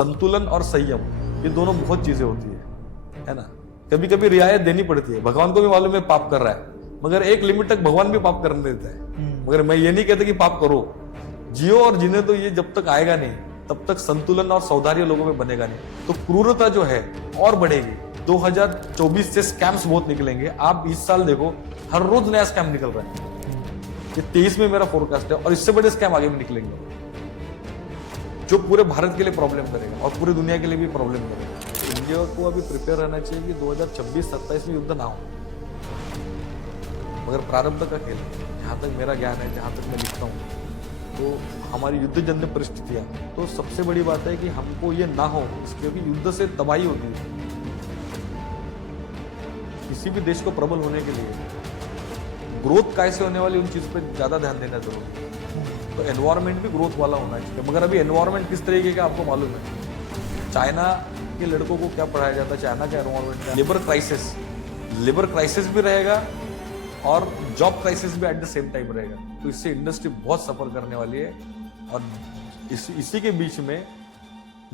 संतुलन और संयम, ये दोनों बहुत चीजें होती है ना। कभी कभी रियायत देनी पड़ती है, भगवान को भी मालूम है पाप कर रहा है, मगर एक लिमिट तक भगवान भी पाप करने देता है। मगर मैं ये नहीं कहता कि पाप करो, जियो और जीने तो ये जब तक आएगा नहीं तब तक संतुलन और सौधार्य लोगों में बनेगा नहीं। तो क्रूरता जो है और बढ़ेगी। 2024 से स्कैम्स बहुत निकलेंगे। आप इस साल देखो, हर रोज नया स्कैम निकल रहा है। ये 23 में मेरा फोरकास्ट है और इससे बड़े स्कैम आगे भी निकलेंगे, जो पूरे भारत के लिए प्रॉब्लम करेगा और पूरी दुनिया के लिए भी प्रॉब्लम करेगा। इंडिया को अभी प्रिपेयर रहना चाहिए कि 2026-27 में युद्ध ना हो, मगर प्रारब्ध का खेल है। जहाँ तक मेरा ज्ञान है, जहाँ तक मैं लिखता हूँ, तो हमारी युद्धजन्य परिस्थितियाँ, तो सबसे बड़ी बात है कि हमको ये ना हो, क्योंकि युद्ध से तबाही होती है। किसी भी देश को प्रबल होने के लिए ग्रोथ कैसे होने वाली, उन चीज पे ज्यादा ध्यान देना जरूरी है। तो एनवायरनमेंट भी ग्रोथ वाला होना चाहिए, मगर अभी एनवायरनमेंट किस तरीके का आपको मालूम है। चाइना के लड़कों को क्या पढ़ाया जाता है, चाइना का एनवायरनमेंट का लेबर क्राइसिस भी रहेगा और जॉब क्राइसिस भी एट द सेम टाइम रहेगा। तो इससे इंडस्ट्री बहुत सफर करने वाली है और इसी के बीच में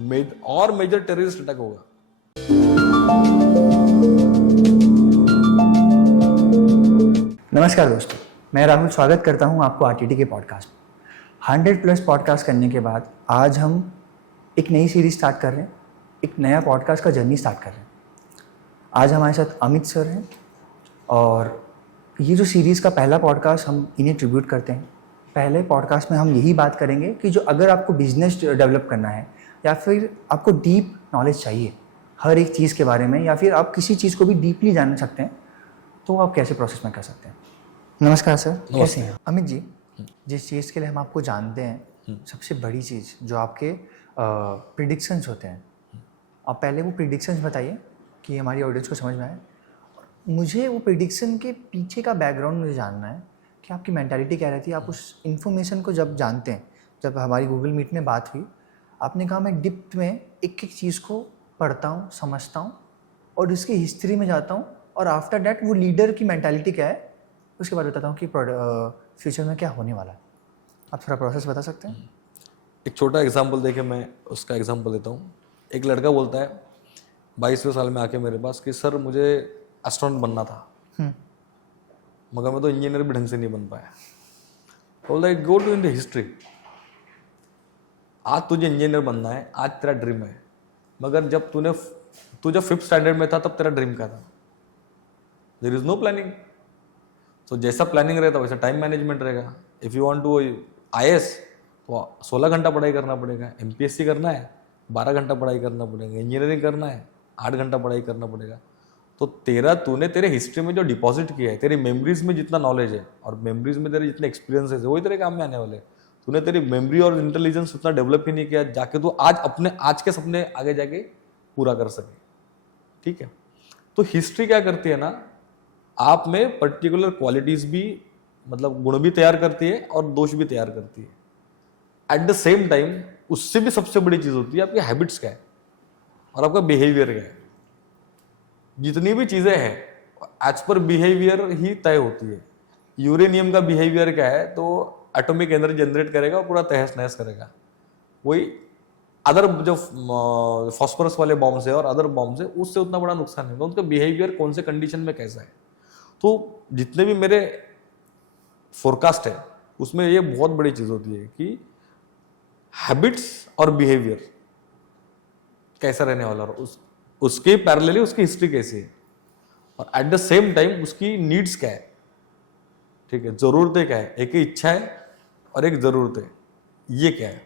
मेजर टेररिस्ट अटैक होगा। नमस्कार दोस्तों, मैं राहुल स्वागत करता हूं आपको आरटीटी के पॉडकास्ट में। 100+ पॉडकास्ट करने के बाद आज हम एक नई सीरीज स्टार्ट कर रहे हैं, एक नया पॉडकास्ट का जर्नी स्टार्ट कर रहे हैं। आज हमारे साथ अमित सर हैं और ये जो सीरीज़ का पहला पॉडकास्ट हम इन्हें ट्रिब्यूट करते हैं। पहले पॉडकास्ट में हम यही बात करेंगे कि जो अगर आपको बिजनेस डेवलप करना है या फिर आपको डीप नॉलेज चाहिए हर एक चीज़ के बारे में, या फिर आप किसी चीज़ को भी डीपली जानना चाहते हैं, तो आप कैसे प्रोसेस में कर सकते हैं। नमस्कार सर, कैसे हैं अमित जी? जिस चीज़ के लिए हम आपको जानते हैं, सबसे बड़ी चीज़ जो आपके प्रिडिक्शंस होते हैं, आप पहले वो प्रिडिक्शंस बताइए कि हमारी ऑडियंस को समझ में आए। मुझे वो प्रिडिक्शन के पीछे का बैकग्राउंड मुझे जानना है कि आपकी मेंटालिटी क्या रहती है। आप उस इन्फॉर्मेशन को जब जानते हैं, जब हमारी गूगल मीट में बात हुई, आपने कहा मैं डिप्थ में एक एक चीज़ को पढ़ता हूँ, समझता हूँ और उसकी हिस्ट्री में जाता हूँ, और आफ्टर डैट वो लीडर की मेंटालिटी क्या है उसके बाद बताता हूँ कि फ्यूचर में क्या होने वाला है। आप थोड़ा प्रोसेस बता सकते हैं? एक छोटा एग्जाम्पल देके मैं उसका एग्जाम्पल देता हूँ। एक लड़का बोलता है 22वें साल में आके मेरे पास कि सर मुझे एस्ट्रोनॉट बनना था, मगर मैं तो इंजीनियर भी ढंग से नहीं बन पाया। बोलता है go to in the history, आज तुझे इंजीनियर बनना है, आज तेरा ड्रीम है, मगर जब तू जब 5th स्टैंडर्ड में था तब तेरा ड्रीम क्या था? There is no planning. तो जैसा प्लानिंग रहता वैसा टाइम मैनेजमेंट रहेगा। If you want to IAS तो 16 घंटा पढ़ाई करना पड़ेगा, MPSC करना है 12 घंटा पढ़ाई करना पड़ेगा, इंजीनियरिंग करना है 8 घंटा पढ़ाई करना पड़ेगा। तो तूने तेरे हिस्ट्री में जो डिपॉजिट किया है, तेरी मेमोरीज में जितना नॉलेज है और मेमोरीज में तेरे जितने एक्सपीरियंसेस है, वही तेरे काम में आने वाले। तूने तेरी मेमोरी और इंटेलिजेंस उतना डेवलप ही नहीं किया जाके तू आज के सपने आगे जाके पूरा कर सके। ठीक है, तो हिस्ट्री क्या करती है ना, आप में पर्टिकुलर क्वालिटीज भी, मतलब गुण भी तैयार करती है और दोष भी तैयार करती है। एट द सेम टाइम उससे भी सबसे बड़ी चीज होती है आपकी हैबिट्स क्या है और आपका बिहेवियर क्या है। जितनी भी चीजें हैं एज पर बिहेवियर ही तय होती है। यूरेनियम का बिहेवियर क्या है, तो एटॉमिक एनर्जी जनरेट करेगा और पूरा तहस नहस करेगा। वही अदर जो फॉस्फोरस वाले बॉम्ब्स है और अदर बॉम्ब्स है, उससे उतना बड़ा नुकसान नहीं होगा। उनका बिहेवियर कौन से कंडीशन में कैसा है। तो जितने भी मेरे फोरकास्ट है उसमें ये बहुत बड़ी चीज होती है कि हैबिट्स और बिहेवियर कैसा रहने वाला, और उसके पैरेलली उसकी हिस्ट्री कैसी है, और एट द सेम टाइम उसकी नीड्स क्या है। ठीक है, जरूरतें क्या है, एक ही इच्छा है और एक जरूरत है, ये क्या है।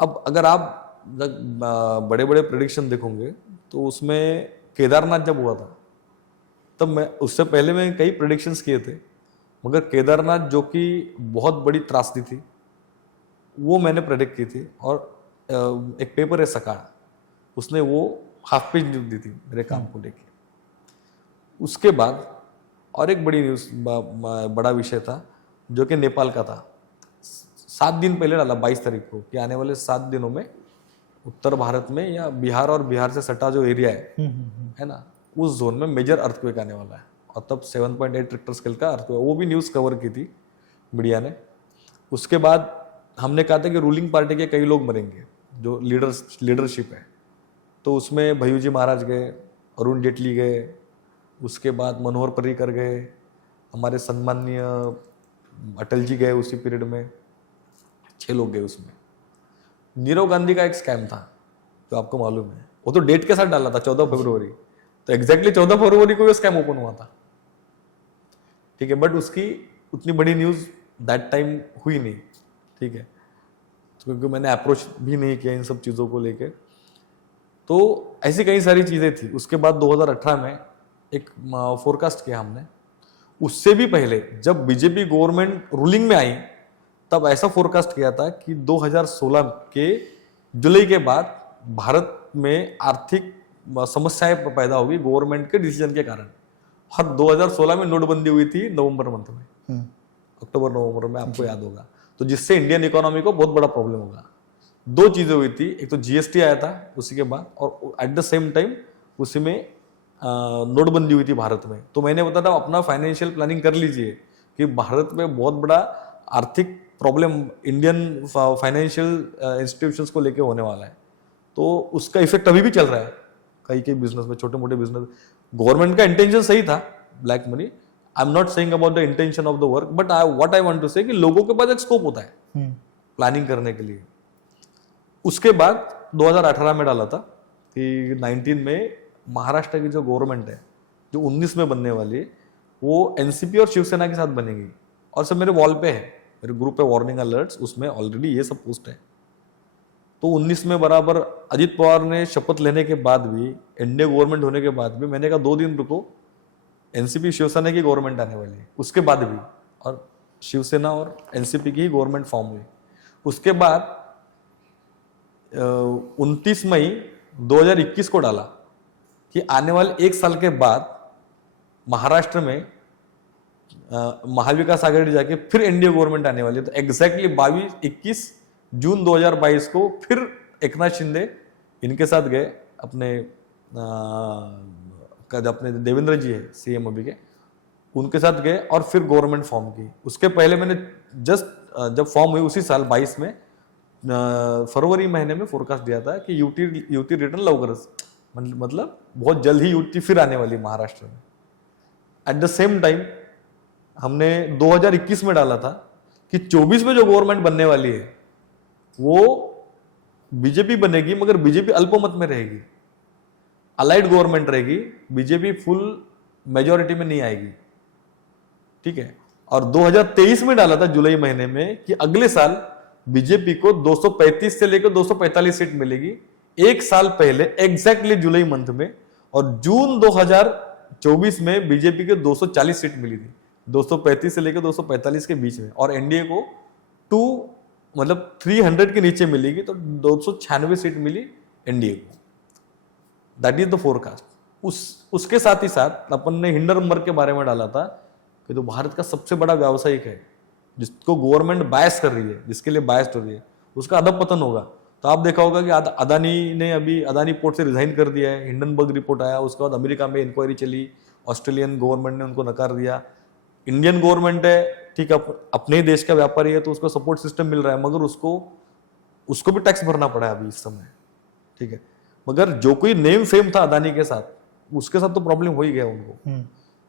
अब अगर आप बड़े बड़े प्रेडिक्शन देखोगे तो उसमें केदारनाथ जब हुआ था तब मैं उससे पहले मैं कई प्रेडिक्शंस किए थे, मगर केदारनाथ जो कि बहुत बड़ी त्रासदी थी वो मैंने प्रेडिक्ट की थी। और एक पेपर है सकाळ, उसने वो हाफ पेज न्यूज दी थी मेरे काम को लेके। उसके बाद और एक बड़ी न्यूज, बड़ा विषय था जो कि नेपाल का था। 7 दिन पहले डाला 22 तारीख को कि आने वाले 7 दिनों में उत्तर भारत में या बिहार और बिहार से सटा जो एरिया है ना, उस जोन में मेजर अर्थक्वेक आने वाला है। और तब 7.8 रिक्टर स्केल का अर्थक्वेक, वो भी न्यूज़ कवर की थी मीडिया ने। उसके बाद हमने कहा था कि रूलिंग पार्टी के कई लोग मरेंगे, जो लीडरशिप है, तो उसमें भय्यूजी महाराज गए, अरुण जेटली गए, उसके बाद मनोहर पर्रिकर गए, हमारे सम्माननीय अटल जी गए उसी पीरियड में, 6 लोग गए उसमें। नीरव गांधी का एक स्कैम था जो आपको मालूम है, वो तो डेट के साथ डाला था 14 फरवरी, तो एग्जैक्टली 14 फरवरी को ये स्कैम ओपन हुआ था, ठीक है। बट उसकी उतनी बड़ी न्यूज दैट टाइम हुई नहीं, ठीक है, क्योंकि मैंने अप्रोच भी नहीं किया इन सब चीज़ों को लेके। तो ऐसी कई सारी चीज़ें थी। उसके बाद 2018 में एक फोरकास्ट किया हमने। उससे भी पहले जब बीजेपी गवर्नमेंट रूलिंग में आई, तब ऐसा फोरकास्ट किया था कि 2016 के जुलाई के बाद भारत में आर्थिक समस्याएं पैदा होगी गवर्नमेंट के डिसीजन के कारण। और 2016 में नोटबंदी हुई थी नवंबर मंथ में, अक्टूबर नवंबर में, आपको याद होगा। तो जिससे इंडियन इकोनॉमी को बहुत बड़ा प्रॉब्लम होगा। 2 चीजें हुई थी, एक तो जीएसटी आया था उसी के बाद, और एट द सेम टाइम उसी में नोटबंदी हुई थी भारत में। तो मैंने बताया था अपना फाइनेंशियल प्लानिंग कर लीजिए कि भारत में बहुत बड़ा आर्थिक प्रॉब्लम इंडियन फाइनेंशियल इंस्टीट्यूशंस को लेके होने वाला है। तो उसका इफेक्ट अभी भी चल रहा है कई बिजनेस में, छोटे मोटे बिजनेस। गवर्नमेंट का इंटेंशन सही था, black money, I am not saying about the intention of the work, but what I want to say कि लोगों के पास एक स्कोप होता है प्लानिंग करने के लिए। उसके बाद 2018 में डाला था कि 19 में महाराष्ट्र की जो गवर्नमेंट है, जो 19 में बनने वाली है, वो एनसीपी और शिवसेना के साथ बनेगी। और सब मेरे वॉल पे है, मेरे ग्रुप पे वार्निंग अलर्ट्स, उसमें ऑलरेडी ये सब पोस्ट है। तो 19 में बराबर अजित पवार ने शपथ लेने के बाद भी, एनडीए गवर्नमेंट होने के बाद भी, मैंने कहा 2 दिन रुको, एनसीपी शिवसेना की गवर्नमेंट आने वाली है। उसके बाद भी, और शिवसेना और एनसीपी की ही गवर्नमेंट फॉर्म हुई। उसके बाद 29 मई 2021 को डाला कि आने वाले 1 साल के बाद महाराष्ट्र में महाविकास आघाड़ी जाके फिर एनडीए गवर्नमेंट आने वाली है। तो एग्जैक्टली 21 जून 2022 को फिर एकनाथ शिंदे इनके साथ गए, अपने देवेंद्र जी है सीएम अभी के, उनके साथ गए और फिर गवर्नमेंट फॉर्म की। उसके पहले मैंने जब फॉर्म हुई उसी साल 22 में फरवरी महीने में फोरकास्ट दिया था कि युती रिटर्न लवकरच, मतलब बहुत जल्द ही युती फिर आने वाली महाराष्ट्र में। एट द सेम टाइम हमने 2021 में डाला था कि 24 में जो गवर्नमेंट बनने वाली है वो बीजेपी बनेगी, मगर बीजेपी अल्पमत में रहेगी, अलाइड गवर्नमेंट रहेगी, बीजेपी फुल मेजॉरिटी में नहीं आएगी, ठीक है। और 2023 में डाला था जुलाई महीने में कि अगले साल बीजेपी को 235 से लेकर 245 सीट मिलेगी। 1 साल पहले एग्जैक्टली जुलाई मंथ में, और जून 2024 में बीजेपी के 240 सीट मिली थी, 235 से लेकर 245 के बीच में। और एनडीए को 300 के नीचे मिलेगी, तो 296 सीट मिली एनडीए को। That is the forecast. उसके साथ ही साथ अपन ने हिंडनबर्ग के बारे में डाला था कि जो भारत का सबसे बड़ा व्यावसायिक है, जिसको गवर्नमेंट बायस कर रही है, जिसके लिए बायस्ड हो रही है, उसका अधपतन होगा। तो आप देखा होगा कि अदानी ने अभी अदानी पोर्ट से रिजाइन कर दिया है, हिंडनबर्ग रिपोर्ट आया, उसके बाद अमेरिका में इंक्वायरी चली, ऑस्ट्रेलियन गवर्नमेंट ने उनको नकार दिया। इंडियन गवर्नमेंट है, ठीक है, अपने ही देश का व्यापारी है, तो उसको सपोर्ट सिस्टम मिल रहा है, मगर उसको भी टैक्स भरना पड़ा है अभी इस समय, ठीक है। मगर जो कोई नेम फेम था अदानी के साथ, उसके साथ तो प्रॉब्लम हो ही गया उनको।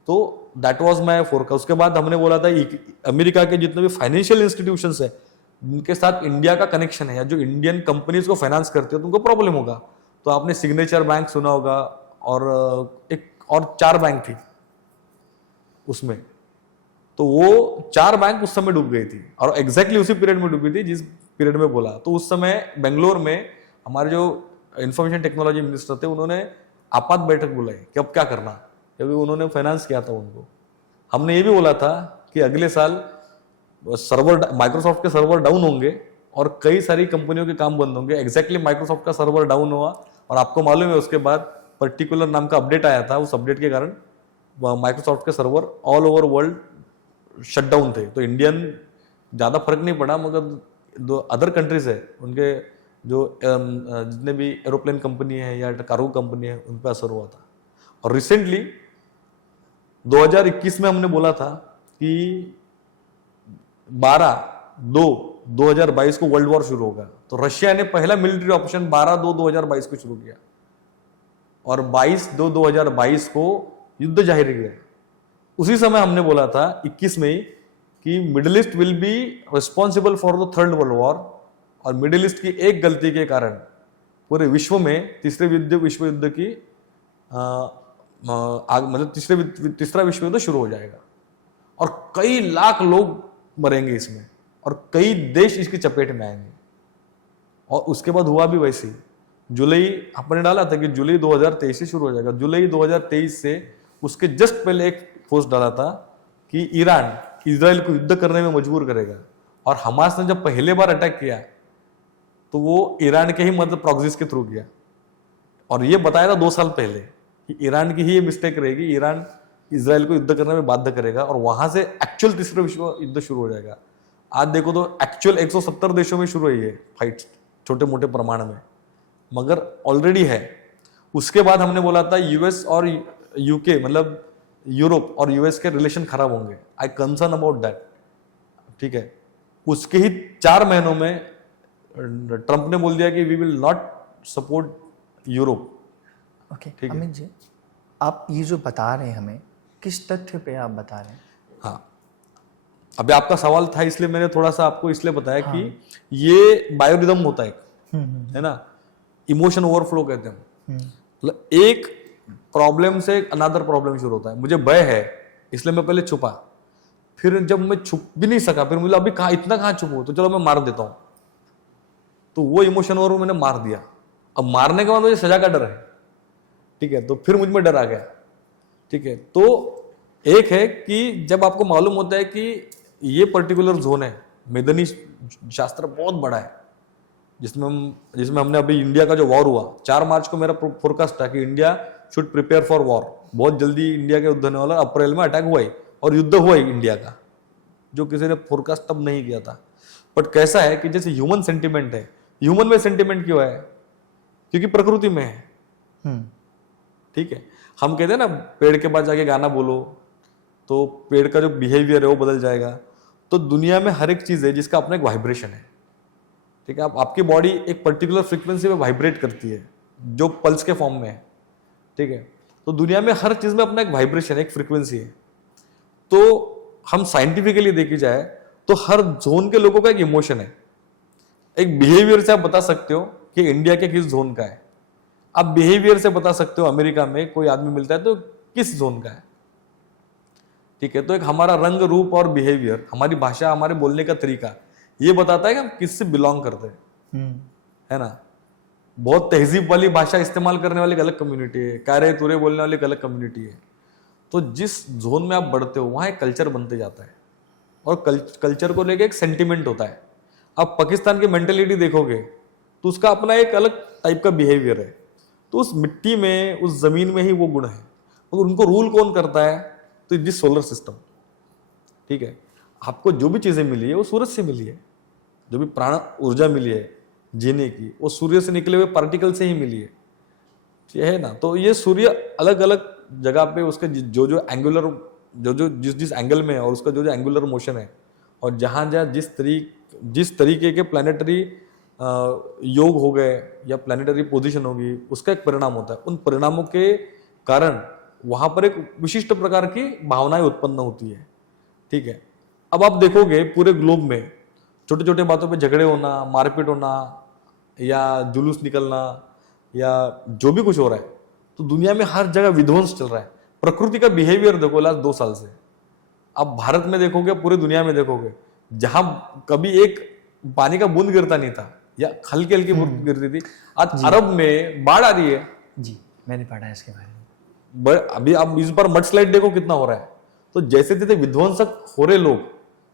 तो दैट वाज माय फोरकास्ट। उसके बाद हमने बोला था अमेरिका के जितने भी फाइनेंशियल इंस्टीट्यूशंस है, जिनके साथ इंडिया का कनेक्शन है, या जो इंडियन कंपनीज को फाइनेंस करते हो, तो उनको प्रॉब्लम होगा। तो आपने सिग्नेचर बैंक सुना होगा, और एक और 4 बैंक थी उसमें। तो वो 4 बैंक उस समय डूब गई थी, और एग्जैक्टली उसी पीरियड में डूबी थी जिस पीरियड में बोला। तो उस समय बेंगलोर में हमारे जो इंफॉर्मेशन टेक्नोलॉजी मिनिस्टर थे, उन्होंने आपात बैठक बुलाई कि अब क्या करना, क्योंकि उन्होंने फाइनेंस किया था उनको। हमने ये भी बोला था कि अगले साल माइक्रोसॉफ्ट के सर्वर डाउन होंगे और कई सारी कंपनियों के काम बंद होंगे। एग्जैक्टली माइक्रोसॉफ्ट का सर्वर डाउन हुआ, और आपको मालूम है उसके बाद पर्टिकुलर नाम का अपडेट आया था। उस अपडेट के कारण माइक्रोसॉफ्ट के server all over world shutdown थे। तो इंडियन ज़्यादा फर्क नहीं पड़ा, मगर जो अदर कंट्रीज है, उनके जो जितने भी एरोप्लेन कंपनी है या कार्गो कंपनी है, उन पर असर हुआ था। और रिसेंटली 2021 में हमने बोला था कि 12/2/2022 को वर्ल्ड वॉर शुरू होगा, तो रशिया ने पहला मिलिट्री ऑपरेशन 12/2/2022 को शुरू किया और 22/2/2022 को युद्ध जाहिर किया। उसी समय हमने बोला था 21 मई कि middle east will be responsible for the third world war, और मिडिल ईस्ट की एक गलती के कारण पूरे विश्व में तीसरे विश्व युद्ध की मतलब तीसरा विश्व युद्ध शुरू हो जाएगा और कई लाख लोग मरेंगे इसमें और कई देश इसकी चपेट में आएंगे। और उसके बाद हुआ भी वैसे ही। जुलाई आपने डाला था कि जुलाई 2023 से शुरू हो जाएगा। जुलाई 2023 से उसके जस्ट पहले एक पोस्ट डाला था कि ईरान इजराइल को युद्ध करने में मजबूर करेगा, और हमास ने जब पहले बार अटैक किया तो वो ईरान के ही मतलब प्रॉक्सीज के थ्रू किया, और ये बताया था 2 साल पहले कि ईरान की ही ये मिस्टेक रहेगी, ईरान इजराइल को युद्ध करने में बाध्य करेगा और वहां से एक्चुअल तीसरा विश्व युद्ध शुरू हो जाएगा। आज देखो तो एक्चुअल 170 देशों में शुरू हुई है फाइट, छोटे मोटे प्रमाण में, मगर ऑलरेडी है। उसके बाद हमने बोला था यूएस और यूके मतलब यूरोप और यूएस के रिलेशन खराब होंगे, आई कंसर्न अबाउट दैट, ठीक है। उसके ही 4 महीनों में ट्रंप ने बोल दिया कि we will not support Europe. Okay Amit ji, आप ये जो बता रहे हैं हमें, किस तथ्य पे आप बता रहे हैं? हाँ, अभी आपका सवाल था इसलिए मैंने थोड़ा सा आपको इसलिए बताया कि ये बायोरिदम होता है, है ना, इमोशन ओवरफ्लो कहते हैं। मतलब एक प्रॉब्लम से अनदर प्रॉब्लम शुरू होता है। मुझे भय है इसलिए मैं पहले छुपा, फिर जब मैं छुप भी नहीं सका, फिर मुझे अभी कहाँ छुपू, तो चलो मैं मार देता हूं, तो वो इमोशन ओवर मैंने मार दिया। अब मारने के बाद मुझे सजा का डर है, ठीक है, तो फिर मुझ में डर आ गया, ठीक है। तो एक है कि जब आपको मालूम होता है कि ये पर्टिकुलर जोन है, मैदानी शास्त्र बहुत बड़ा है, जिसमें हमने अभी इंडिया का जो वॉर हुआ 4 मार्च को मेरा फोरकास्ट था कि India should prepare for war, बहुत जल्दी इंडिया के युद्ध होने वाला। अप्रैल में अटैक हुआ ही और युद्ध हुआ ही इंडिया का, जो किसी ने फोरकास्ट तब नहीं किया था। बट कैसा है कि जैसे ह्यूमन सेंटिमेंट है, ह्यूमन में सेंटिमेंट क्यों है? क्योंकि प्रकृति में है, ठीक है। हम कहते हैं ना पेड़ के पास जाके गाना बोलो तो पेड़ का जो बिहेवियर है वो बदल जाएगा। तो दुनिया में हर एक चीज है जिसका अपना एक वाइब्रेशन है, ठीक है। आपकी बॉडी एक पर्टिकुलर फ्रीक्वेंसी में वाइब्रेट करती है जो पल्स के फॉर्म में है, ठीक है। तो दुनिया में हर चीज में अपना एक वाइब्रेशन, एक फ्रीक्वेंसी है। तो हम साइंटिफिकली देखी जाए तो हर जोन के लोगों का एक इमोशन है। एक बिहेवियर से आप बता सकते हो कि इंडिया के किस जोन का है, आप बिहेवियर से बता सकते हो अमेरिका में कोई आदमी मिलता है तो किस जोन का है, ठीक है। तो एक हमारा रंग रूप और बिहेवियर, हमारी भाषा, हमारे बोलने का तरीका ये बताता है कि हम किससे बिलोंग करते हैं, है ना। बहुत तहजीब वाली भाषा इस्तेमाल करने वाली एक अलग कम्युनिटी है, कारे तुरे बोलने वाली एक अलग कम्युनिटी है। तो जिस जोन में आप बढ़ते हो वहां एक कल्चर बनते जाता है और कल्चर को लेके एक सेंटिमेंट होता है। आप पाकिस्तान की मेंटेलिटी देखोगे तो उसका अपना एक अलग टाइप का बिहेवियर है। तो उस मिट्टी में, उस जमीन में ही वो गुण है, और उनको रूल कौन करता है? तो दिस सोलर सिस्टम, ठीक है। आपको जो भी चीजें मिली है वो सूरज से मिली है, जो भी प्राण ऊर्जा मिली है जीने की वो सूर्य से निकले हुए पार्टिकल से ही मिली है, ये है ना। तो ये सूर्य अलग अलग जगह पे उसके जो एंगुलर जिस एंगल में है और उसका जो एंगुलर मोशन है, और जहां जिस तरीके के प्लानिटरी योग हो गए या प्लानिटरी पोजीशन होगी, उसका एक परिणाम होता है। उन परिणामों के कारण वहां पर एक विशिष्ट प्रकार की भावनाएं उत्पन्न होती है, ठीक है। अब आप देखोगे पूरे ग्लोब में छोटे छोटे बातों पे झगड़े होना, मारपीट होना या जुलूस निकलना या जो भी कुछ हो रहा है, तो दुनिया में हर जगह विध्वंस चल रहा है। प्रकृति का बिहेवियर देखो लास्ट 2 साल से, आप भारत में देखोगे, पूरे दुनिया में देखोगे, जहां कभी एक पानी का बूंद गिरता नहीं था या हल्की हल्की बूंद गिरती थी, आज अरब में बाढ़ आ रही है। जी, मैंने पढ़ा है इसके बारे में। अभी आप इस बार मड स्लाइड देखो कितना हो रहा है। तो जैसे जैसे विध्वंसक हो रहे लोग,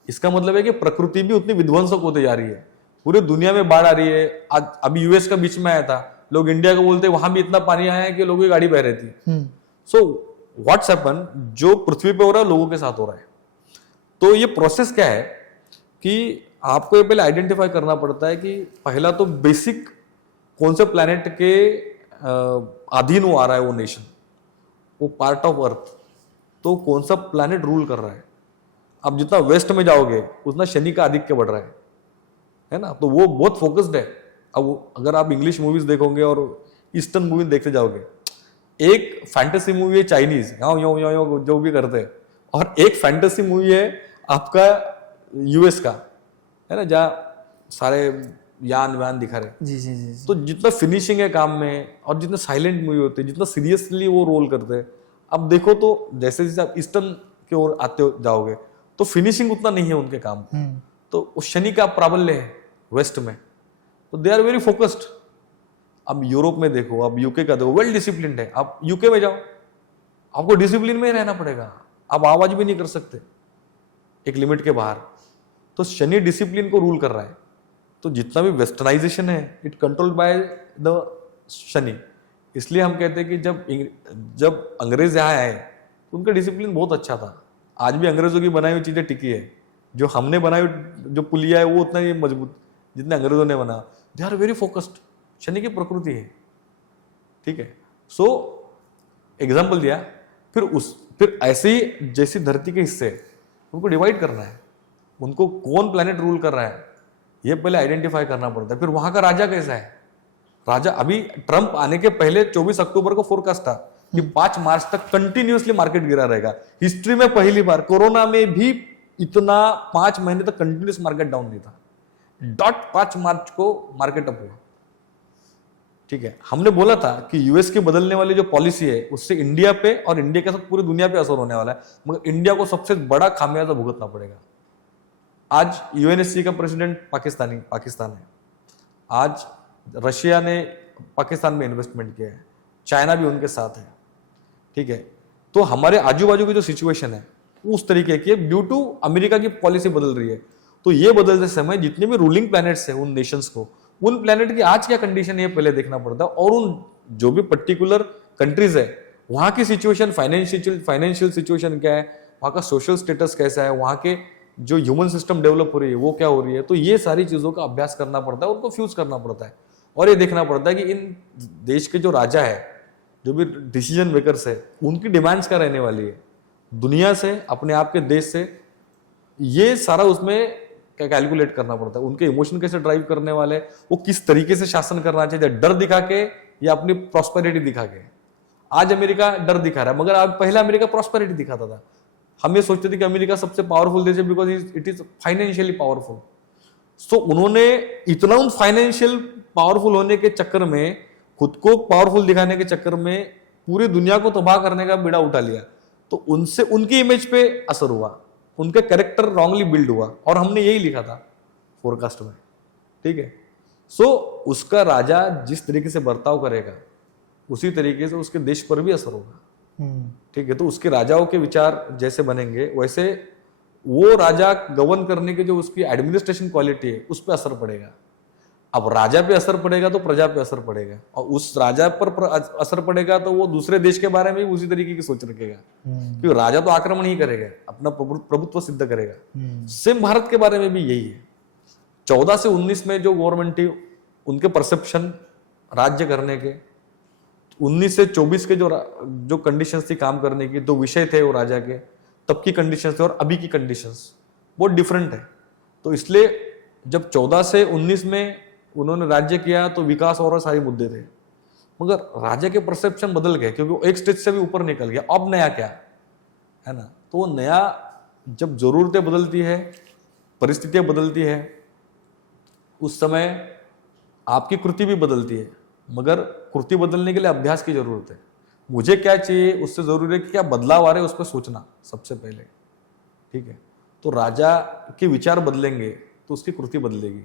इसका मतलब है कि प्रकृति भी उतनी विध्वंसक होते जा रही है। पूरे दुनिया में बाढ़ आ रही है। आज अभी यूएस का बीच में आया था, लोग इंडिया को बोलते वहां भी इतना पानी आया है कि लोगों की गाड़ी बह रही थी। सो व्हाट्स हैपन, जो पृथ्वी पे हो रहा है लोगों के साथ हो रहा है। तो ये प्रोसेस क्या है कि आपको ये पहले आइडेंटिफाई करना पड़ता है कि पहला तो बेसिक कौन से प्लैनेट के अधीन वो आ रहा है, वो नेशन, वो पार्ट ऑफ अर्थ, तो कौन सा प्लैनेट रूल कर रहा है। अब जितना वेस्ट में जाओगे उतना शनि का आधिक्य बढ़ रहा है ना। तो वो बहुत फोकस्ड है अब अगर आप इंग्लिश मूवीज देखोगे और ईस्टर्न मूवी देखते जाओगे, एक फैंटेसी मूवी है चाइनीज, यो यो यो यो जो भी करते हैं, और एक फैंटेसी मूवी है आपका यूएस का, है ना, जहाँ सारे यान व्यान दिखा रहे। जी जी जी जी। तो जितना फिनिशिंग है काम में और जितना साइलेंट मूवी होती है, जितना सीरियसली वो रोल करते हैं, अब देखो तो जैसे जैसे आप ईस्टर्न की ओर आते जाओगे तो फिनिशिंग उतना नहीं है उनके काम का। तो उस शनि का प्राबल्य है वेस्ट में, तो दे आर वेरी फोकस्ड। अब यूरोप में देखो, अब यूके का देखो, वेल डिसिप्लिन्ड है। आप यूके में जाओ, आपको डिसिप्लिन में ही रहना पड़ेगा, आप आवाज भी नहीं कर सकते एक लिमिट के बाहर। तो शनि डिसिप्लिन को रूल कर रहा है। तो जितना भी वेस्टर्नाइजेशन है it controlled by the Shani. इसलिए हम कहते हैं कि जब अंग्रेज यहाँ आए तो उनका डिसिप्लिन बहुत अच्छा था। आज भी अंग्रेजों की बनाई हुई चीजें टिकी है। जो हमने बनाई हुई जो पुलिया है वो उतना ही मजबूत जितने अंग्रेजों ने बना। They are very focused. Shani की प्रकृति है, ठीक है। सो एग्जाम्पल दिया। फिर ऐसे ही जैसी धरती के हिस्से उनको डिवाइड करना है, उनको कौन प्लेनेट रूल कर रहा है ये पहले आइडेंटिफाई करना पड़ता है। फिर वहां का राजा कैसा है। राजा अभी ट्रंप आने के पहले 24 अक्टूबर को फोरकास्ट था कि 5 मार्च तक कंटिन्यूअसली मार्केट गिरा रहेगा। हिस्ट्री में पहली बार, कोरोना में भी इतना 5 महीने तक कंटिन्यूस मार्केट डाउन नहीं था। डॉट 5 मार्च को मार्केट अप हुआ, ठीक है। हमने बोला था कि यूएस की बदलने वाली जो पॉलिसी है उससे इंडिया पे और इंडिया के साथ पूरी दुनिया पे असर होने वाला है, मगर इंडिया को सबसे बड़ा खामियाजा भुगतना पड़ेगा। आज यूएनएससी का प्रेसिडेंट पाकिस्तान है। आज रशिया ने पाकिस्तान में इन्वेस्टमेंट किया है, चाइना भी उनके साथ है, ठीक है। तो हमारे आजू बाजू की जो सिचुएशन है उस तरीके की ड्यू टू अमेरिका की पॉलिसी बदल रही है। तो ये बदलते समय जितने भी रूलिंग प्लैनेट्स हैं उन नेशंस को, उन प्लैनेट की आज क्या कंडीशन है पहले देखना पड़ता है, और उन जो भी पर्टिकुलर कंट्रीज है वहां की सिचुएशन, फाइनेंशियल सिचुएशन क्या है, वहां का सोशल स्टेटस कैसा है, वहां के जो ह्यूमन सिस्टम डेवलप हो रही है वो क्या हो रही है। तो ये सारी चीजों का अभ्यास करना पड़ता है, उनको फ्यूज करना पड़ता है, और ये देखना पड़ता है कि इन देश के जो राजा है, जो भी डिसीजन मेकर्स है, उनकी डिमांड्स क्या रहने वाली है दुनिया से, अपने आप के देश से। ये सारा उसमें क्या कैलकुलेट करना पड़ता है। उनके इमोशन कैसे ड्राइव करने वाले, वो किस तरीके से शासन करना चाहिए, डर दिखा के या अपनी प्रॉस्पेरिटी दिखा के। आज अमेरिका डर दिखा रहा है, मगर आज पहला अमेरिका प्रॉस्पेरिटी दिखाता था। हम ये सोचते थे कि अमेरिका सबसे पावरफुल देश है because it is financially powerful. So उन्होंने इतना उन फाइनेंशियल पावरफुल होने के चक्कर में, खुद को पावरफुल दिखाने के चक्कर में पूरी दुनिया को तबाह करने का बीड़ा उठा लिया। तो उनसे उनकी इमेज पे असर हुआ, उनके कैरेक्टर रॉन्गली बिल्ड हुआ, और हमने यही लिखा था फोरकास्ट में, ठीक है। सो उसका राजा जिस तरीके से बर्ताव करेगा उसी तरीके से उसके देश पर भी असर होगा, ठीक है। तो उसके राजाओं के विचार जैसे बनेंगे वैसे वो राजा गवर्न करने की जो उसकी एडमिनिस्ट्रेशन क्वालिटी है उस पर असर पड़ेगा। अब राजा पे असर पड़ेगा तो प्रजा पे असर पड़ेगा, और उस राजा पर असर पड़ेगा तो वो दूसरे देश के बारे में भी उसी तरीके की सोच रखेगा, क्योंकि राजा तो आक्रमण ही करेगा, अपना प्रभुत्व सिद्ध करेगा। सेम भारत के बारे में भी यही है। 14 से 19 में जो गवर्नमेंट थी उनके परसेप्शन राज्य करने के, 19 से 24 के जो कंडीशंस थी काम करने की, दो विषय थे वो राजा के, तब की कंडीशंस थे और अभी की कंडीशंस बहुत डिफरेंट है। तो इसलिए जब 14 से 19 में उन्होंने राज्य किया तो विकास और सारे मुद्दे थे, मगर राजा के परसेप्शन बदल गए क्योंकि वो एक स्टेज से भी ऊपर निकल गया। अब नया क्या है ना, तो वो नया जब जरूरतें बदलती है, परिस्थितियां बदलती है, उस समय आपकी कृति भी बदलती है, मगर कृति बदलने के लिए अभ्यास की जरूरत है। मुझे क्या चाहिए उससे जरूरी है कि क्या बदलाव आ रहे हैं उस पर सोचना सबसे पहले, ठीक है। तो राजा के विचार बदलेंगे तो उसकी कृति बदलेगी,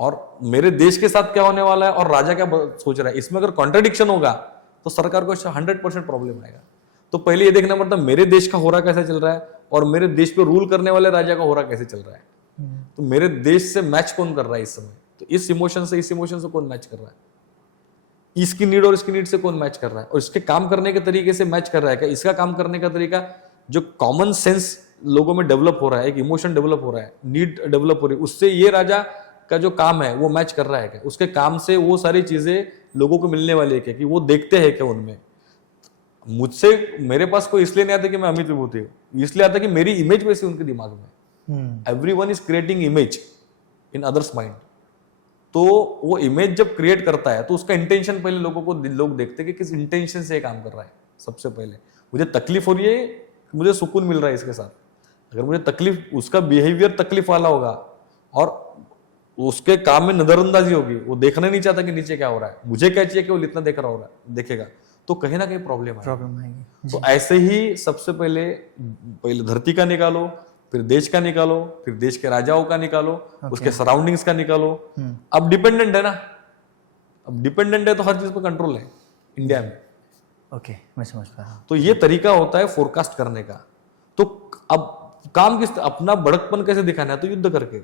और मेरे देश के साथ क्या होने वाला है और राजा क्या सोच रहा है, इसमें अगर कॉन्ट्रडिक्शन होगा तो सरकार को 100% प्रॉब्लम आएगा। तो पहले ये देखना पड़ता है मेरे देश का हो रहा कैसे चल रहा है और मेरे देश पे रूल करने वाले राजा का हो रहा कैसे चल रहा है। तो मेरे देश से मैच कौन कर रहा है इस समय, तो इस इमोशन से कौन मैच कर रहा है, इसकी नीड और इसकी नीड से कौन मैच कर रहा है, और इसके काम करने के तरीके से मैच कर रहा है क्या, इसका काम करने का तरीका जो कॉमन सेंस लोगों में डेवलप हो रहा है, एक इमोशन डेवलप हो रहा है, नीड डेवलप हो रही है, उससे ये राजा का जो काम है वो मैच कर रहा है क्या, उसके काम से वो सारी चीजें लोगों को मिलने वाली है क्या, कि वो देखते हैं क्या उनमें। मुझसे मेरे पास कोई इसलिए नहीं आता कि मैं अमित विभूति हूँ, इसलिए आता कि मेरी इमेज वैसी उनके दिमाग में। Everyone is creating image in others mind, तो वो इमेज जब क्रिएट करता है तो उसका इंटेंशन पहले लोग देखते हैं कि किस इंटेंशन से ये काम कर रहा है। सबसे पहले मुझे तकलीफ हो रही है, मुझे सुकून मिल रहा है इसके साथ। अगर मुझे तकलीफ, उसका बिहेवियर तकलीफ वाला होगा और उसके काम में नजरअंदाजी होगी, वो देखना नहीं चाहता कि नीचे क्या हो रहा है, मुझे क्या चाहिए कि वो इतना देख रहा हो रहा है, देखेगा, तो कहीं ना कहीं प्रॉब्लम आएगी। तो ऐसे ही सबसे पहले धरती का निकालो, फिर देश का निकालो, फिर देश के राजाओं का निकालो, उसके सराउंडिंग्स का निकालो। अब डिपेंडेंट है ना, अब डिपेंडेंट है तो हर चीज पर कंट्रोल है इंडिया में। ओके, मैं समझ पा रहा हूँ। तो ये तरीका होता है फोरकास्ट करने का। तो अब काम किस, अपना बड़कपन कैसे दिखाना है, तो युद्ध करके।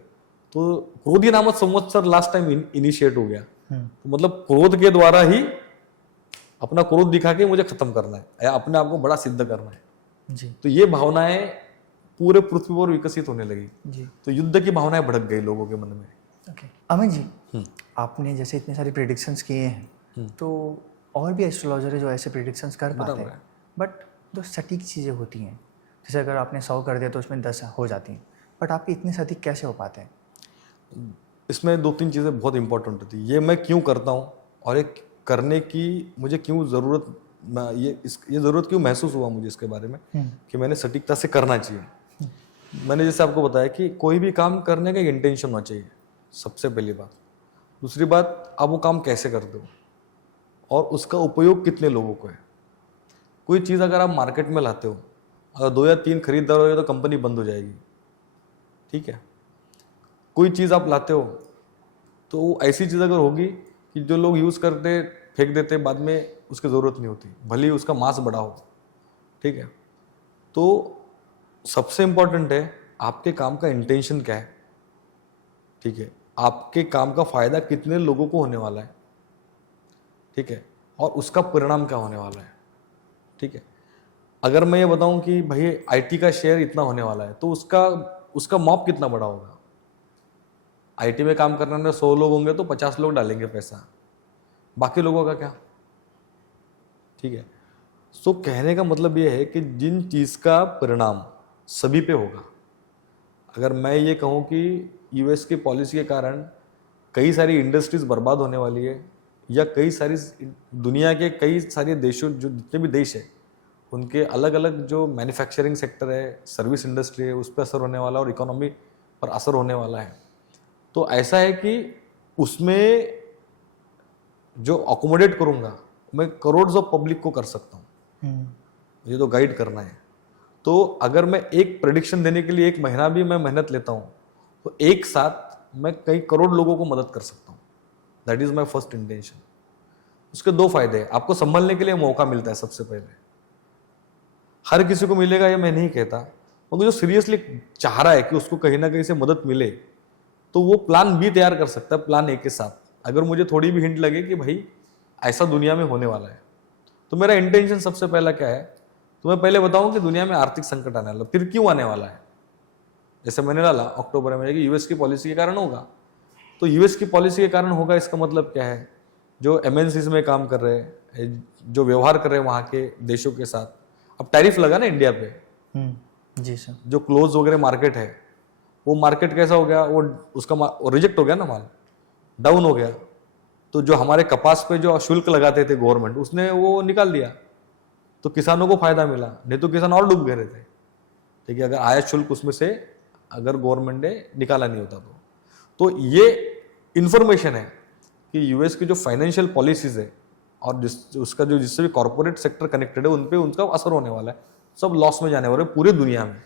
तो क्रोधी नामक संवत्सर लास्ट टाइम इनिशिएट हो गया, तो मतलब क्रोध के द्वारा ही अपना क्रोध दिखा के मुझे खत्म करना है या अपने आप को बड़ा सिद्ध करना है जी। तो ये भावनाएं पूरे पृथ्वी पर विकसित होने लगी जी। तो युद्ध की भावनाएं भड़क गई लोगों के मन में। ओके अमित जी, आपने जैसे इतने सारे प्रिडिक्शंस किए हैं, तो और भी एस्ट्रोलॉजर है जो ऐसे प्रिडिक्शंस कर पाते हैं, बट जो सटीक चीज़ें होती हैं, जैसे अगर आपने 100 कर दिया तो उसमें 10 हो जाती हैं, बट आपके इतने सटीक कैसे हो पाते हैं? इसमें 2-3 चीज़ें बहुत इंपॉर्टेंट होती है। ये मैं क्यों करता हूँ और एक करने की मुझे क्यों ज़रूरत, ये ज़रूरत क्यों महसूस हुआ मुझे इसके बारे में कि मैंने सटीकता से करना चाहिए। मैंने जैसे आपको बताया कि कोई भी काम करने का इंटेंशन होना चाहिए, सबसे पहली बात। दूसरी बात, आप वो काम कैसे करते हो और उसका उपयोग कितने लोगों को है। कोई चीज़ अगर आप मार्केट में लाते हो, अगर 2 या 3 खरीदार हो तो कंपनी बंद हो जाएगी, ठीक है। कोई चीज़ आप लाते हो तो ऐसी चीज़ अगर होगी कि जो लोग यूज़ करते फेंक देते, बाद में उसकी ज़रूरत नहीं होती, भले ही उसका मास बड़ा हो, ठीक है। तो सबसे इम्पॉर्टेंट है आपके काम का इंटेंशन क्या है, ठीक है। आपके काम का फ़ायदा कितने लोगों को होने वाला है, ठीक है, और उसका परिणाम क्या होने वाला है, ठीक है। अगर मैं ये बताऊं कि भाई आईटी का शेयर इतना होने वाला है तो उसका मॉप कितना बड़ा होगा। आईटी में काम करने में 100 लोग होंगे तो 50 लोग डालेंगे पैसा, बाकी लोगों का क्या, ठीक है। सो कहने का मतलब ये है कि जिन चीज़ का परिणाम सभी पे होगा, अगर मैं ये कहूँ कि यूएस की पॉलिसी के कारण कई सारी इंडस्ट्रीज बर्बाद होने वाली है, या कई सारी दुनिया के कई सारे देशों, जो जितने भी देश है उनके अलग अलग जो मैन्युफैक्चरिंग सेक्टर है, सर्विस इंडस्ट्री है, उस पर असर होने वाला और इकोनॉमी पर असर होने वाला है। तो ऐसा है कि उसमें जो अकोमोडेट करूँगा मैं करोड़ ऑफ पब्लिक को कर सकता हूँ, मुझे तो गाइड करना है। तो अगर मैं एक प्रेडिक्शन देने के लिए 1 महीना भी मैं मेहनत लेता हूँ तो एक साथ मैं कई करोड़ लोगों को मदद कर सकता हूँ। That is my first intention. उसके 2 फायदे हैं, आपको संभलने के लिए मौका मिलता है। सबसे पहले हर किसी को मिलेगा ये मैं नहीं कहता, मगर जो सीरियसली चाह रहा है कि उसको कहीं ना कहीं से मदद मिले तो वो प्लान बी तैयार कर सकता है प्लान ए के साथ। अगर मुझे थोड़ी भी हिंट लगे कि भाई ऐसा दुनिया में होने वाला है, तो मेरा इंटेंशन सबसे पहला क्या है, तो मैं पहले बताऊं कि दुनिया में आर्थिक संकट आने वाला, फिर क्यों आने वाला है। जैसे मैंने डाला अक्टूबर में कि यूएस की पॉलिसी के कारण होगा, तो यूएस की पॉलिसी के कारण होगा इसका मतलब क्या है, जो एमएनसीज में काम कर रहे हैं, जो व्यवहार कर रहे हैं वहाँ के देशों के साथ, अब टैरिफ लगा ना इंडिया पे, जी सर, जो क्लोज वगैरह मार्केट है वो मार्केट कैसा हो गया, वो उसका रिजेक्ट हो गया ना, माल डाउन हो गया। तो जो हमारे कपास पे जो शुल्क लगाते थे गवर्नमेंट, उसने वो निकाल दिया, तो किसानों को फायदा मिला, नहीं तो किसान और डूब गए थे, ठीक है, अगर आयात शुल्क उसमें से अगर गवर्नमेंट ने निकाला नहीं होता तो ये इंफॉर्मेशन है कि यूएस की जो फाइनेंशियल पॉलिसीज है और उसका जो जिससे भी कॉर्पोरेट सेक्टर कनेक्टेड है उन पे उनका असर होने वाला है, सब लॉस में जाने वाले पूरे दुनिया में,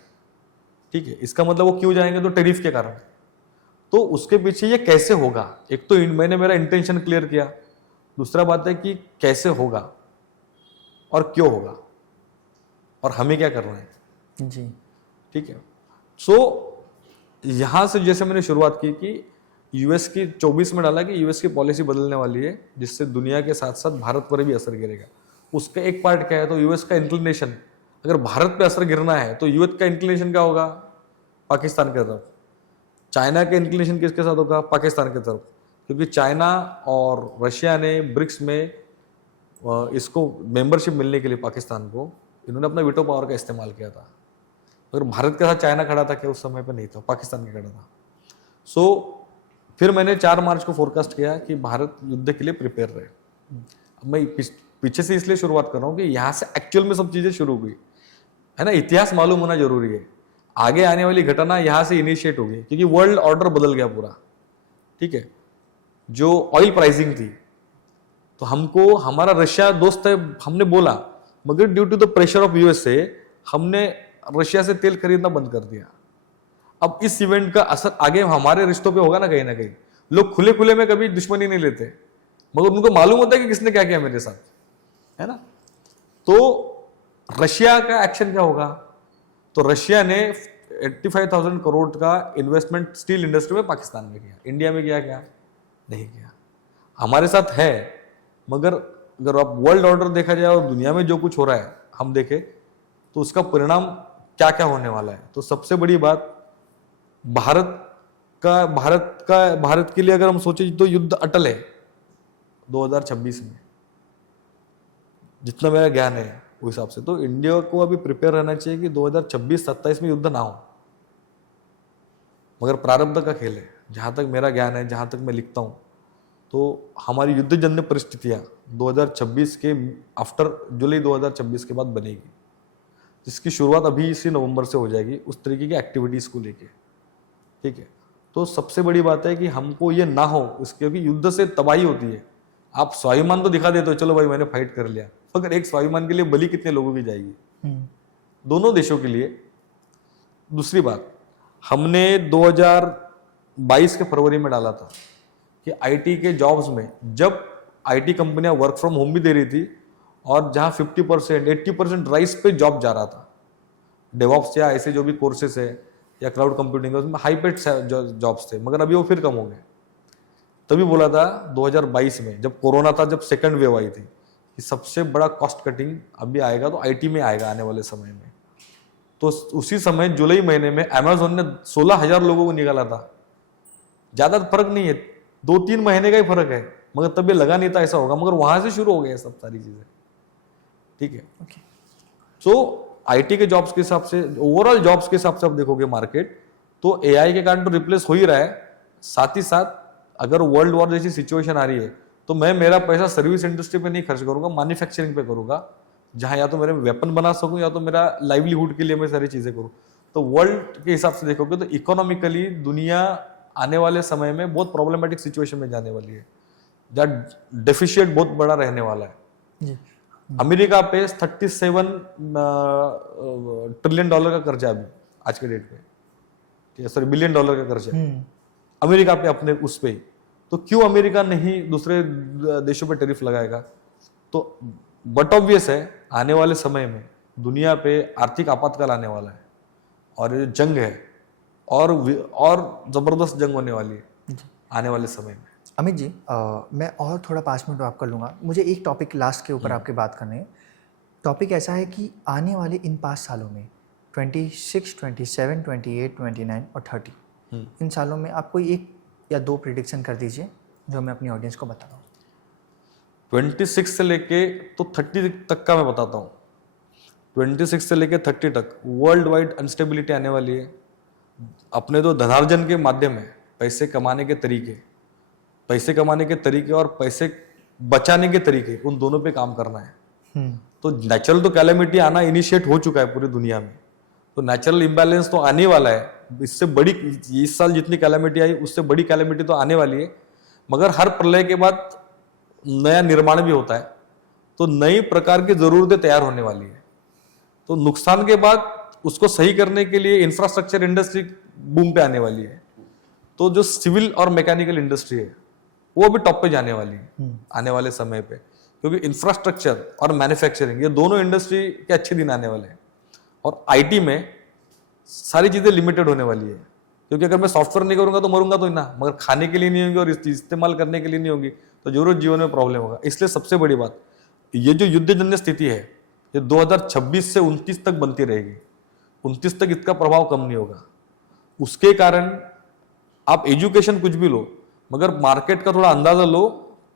ठीक है। इसका मतलब वो क्यों जाएंगे, तो टैरिफ के कारण। तो उसके पीछे ये कैसे होगा, एक तो मैंने मेरा इंटेंशन क्लियर किया, दूसरा बात है कि कैसे होगा और क्यों होगा और हमें क्या करना है जी, ठीक है। सो यहां से जैसे मैंने शुरुआत की कि यूएस की 24 में डाला कि यूएस की पॉलिसी बदलने वाली है जिससे दुनिया के साथ साथ भारत पर भी असर गिरेगा। उसका एक पार्ट क्या है, तो यूएस का इंक्लिनेशन, अगर भारत पे असर गिरना है तो यूएस का इंक्लिनेशन क्या होगा, पाकिस्तान की तरफ। चाइना का इंक्लिनेशन किसके साथ होगा, पाकिस्तान की तरफ, क्योंकि चाइना और रशिया ने ब्रिक्स में इसको मेंबरशिप मिलने के लिए पाकिस्तान को, इन्होंने अपना वीटो पावर का इस्तेमाल किया था। अगर भारत के साथ चाइना खड़ा था क्या, उस समय पर नहीं था, पाकिस्तान का खड़ा था। सो फिर मैंने 4 मार्च को फोरकास्ट किया कि भारत युद्ध के लिए प्रिपेयर रहे। अब मैं पीछे से इसलिए शुरुआत कर रहा हूँ कि यहाँ से एक्चुअल में सब चीजें शुरू हुई है ना। इतिहास मालूम होना जरूरी है, आगे आने वाली घटना यहाँ से इनिशिएट होगी, क्योंकि वर्ल्ड ऑर्डर बदल गया पूरा। ठीक है, जो ऑयल प्राइसिंग थी, तो हमको हमारा रशिया दोस्त है, हमने बोला, मगर due to the pressure of USA हमने रशिया से तेल खरीदना बंद कर दिया। अब इस इवेंट का असर आगे हमारे रिश्तों पे होगा ना कहीं। लोग खुले खुले में कभी दुश्मनी नहीं लेते, मगर उनको मालूम होता है कि किसने क्या किया मेरे साथ, है ना। तो रशिया का एक्शन क्या होगा? तो रशिया ने 85,000 करोड़ का इन्वेस्टमेंट स्टील इंडस्ट्री में पाकिस्तान में किया। इंडिया में किया क्या? नहीं किया। हमारे साथ है, मगर अगर आप वर्ल्ड ऑर्डर देखा जाए और दुनिया में जो कुछ हो रहा है हम देखें, तो उसका परिणाम क्या क्या होने वाला है। तो सबसे बड़ी बात, भारत के लिए अगर हम सोचे तो युद्ध अटल है 2026 में, जितना मेरा ज्ञान है उस हिसाब से। तो इंडिया को अभी प्रिपेयर रहना चाहिए कि 2026-27 में युद्ध ना हो, मगर प्रारब्ध का खेल है। जहां तक मेरा ज्ञान है, जहां तक मैं लिखता हूं, तो हमारी युद्धजन्य परिस्थितियां 2026 के आफ्टर जुलाई 2026 के बाद बनेगी, जिसकी शुरुआत अभी इसी नवंबर से हो जाएगी उस तरीके की एक्टिविटीज को लेके। ठीक है, तो सबसे बड़ी बात है कि हमको ये ना हो, इसके भी युद्ध से तबाही होती है। आप स्वाभिमान तो दिखा देते हो, चलो भाई मैंने फाइट कर लिया, मगर एक स्वाभिमान के लिए बलि कितने लोगों की जाएगी, दोनों देशों के लिए। दूसरी बात, हमने 2022 के फरवरी में डाला था कि आईटी के जॉब्स में, जब आईटी कंपनियां वर्क फ्रॉम होम भी दे रही थी और जहां 50% 80% राइस पे जॉब जा रहा था, डेवऑप्स या ऐसे जो भी कोर्सेस है या क्लाउड कंप्यूटिंग, उसमें हाई पेड जॉब्स थे, मगर अभी वो फिर कम हो गए। तभी बोला था 2022 में, जब कोरोना था, जब सेकंड वेव आई थी, कि सबसे बड़ा कॉस्ट कटिंग अभी आएगा तो आईटी में आएगा आने वाले समय में। तो उसी समय जुलाई महीने में अमेजोन ने 16,000 लोगों को निकाला था। ज्यादा फर्क नहीं है, 2-3 महीने का ही फर्क है, मगर तब ये लगा नहीं था ऐसा होगा, मगर वहां से शुरू हो गए सब सारी चीजें। ठीक है, तो आईटी के जॉब्स के हिसाब से, ओवरऑल जॉब्स के हिसाब से आप देखोगे मार्केट, तो एआई के कारण तो रिप्लेस हो ही रहा है। साथ ही साथ अगर वर्ल्ड वॉर जैसी सिचुएशन आ रही है, तो मैं मेरा पैसा सर्विस इंडस्ट्री पे नहीं खर्च करूंगा, मैन्युफैक्चरिंग पे करूंगा, जहां या तो मेरे वेपन बना सकूं या तो मेरा लाइवलीहुड के लिए मैं सारी चीजें करूं। तो वर्ल्ड के हिसाब से देखोगे तो इकोनॉमिकली दुनिया आने वाले समय में बहुत प्रॉब्लमेटिक सिचुएशन में जाने वाली है, जहाँ डेफिशिएट बहुत बड़ा रहने वाला है जी। अमेरिका पे 37 ट्रिलियन डॉलर का कर्जा अभी आज के डेट पे, सॉरी $बिलियन का कर्जा अमेरिका पे अपने उस पे। तो क्यों अमेरिका नहीं दूसरे देशों पे टैरिफ लगाएगा? तो बट ऑब्वियस है, आने वाले समय में दुनिया पे आर्थिक आपातकाल आने वाला है, और ये जंग है, और जबरदस्त जंग होने वाली है आने वाले समय में। अमित जी, मैं और थोड़ा 5 मिनट आपका लूँगा। मुझे एक टॉपिक लास्ट के ऊपर आपके बात करने है। टॉपिक ऐसा है कि आने वाले इन 5 सालों में 26, 27, 28, 29 और 30, इन सालों में आप कोई 1 या 2 प्रिडिक्शन कर दीजिए जो मैं अपनी ऑडियंस को बता रहा हूँ। 26 से लेके तो 30 तक का मैं बताता हूँ। 26 से लेके 30 तक वर्ल्ड वाइड अनस्टेबिलिटी आने वाली है। अपने तो धनार्जन के माध्यम है, पैसे कमाने के तरीके और पैसे बचाने के तरीके, उन दोनों पे काम करना है। तो नेचुरल तो कैलेमिटी आना इनिशिएट हो चुका है पूरी दुनिया में, तो नेचुरल इम्बैलेंस तो आने वाला है। इससे बड़ी, इस साल जितनी कैलेमिटी आई उससे बड़ी कैलेमिटी तो आने वाली है। मगर हर प्रलय के बाद नया निर्माण भी होता है, तो नई प्रकार की जरूरतें तैयार होने वाली है। तो नुकसान के बाद उसको सही करने के लिए इंफ्रास्ट्रक्चर इंडस्ट्री बूम पे आने वाली है। तो जो सिविल और मैकेनिकल इंडस्ट्री है वो भी टॉप पे जाने वाली है आने वाले समय पे, क्योंकि इंफ्रास्ट्रक्चर और मैन्युफैक्चरिंग ये दोनों इंडस्ट्री के अच्छे दिन आने वाले हैं। और आईटी में सारी चीजें लिमिटेड होने वाली है, क्योंकि अगर मैं सॉफ्टवेयर नहीं करूंगा तो मरूंगा तो ना, मगर खाने के लिए नहीं होंगी और इस्तेमाल करने के लिए नहीं होगी, तो जरूर जीवन में प्रॉब्लम होगा। इसलिए सबसे बड़ी बात, ये जो युद्धजन्य स्थिति है ये 2026 से 29 तक बनती रहेगी। 29 तक इसका प्रभाव कम नहीं होगा। उसके कारण आप एजुकेशन कुछ भी लो, मगर मार्केट का थोड़ा अंदाजा लो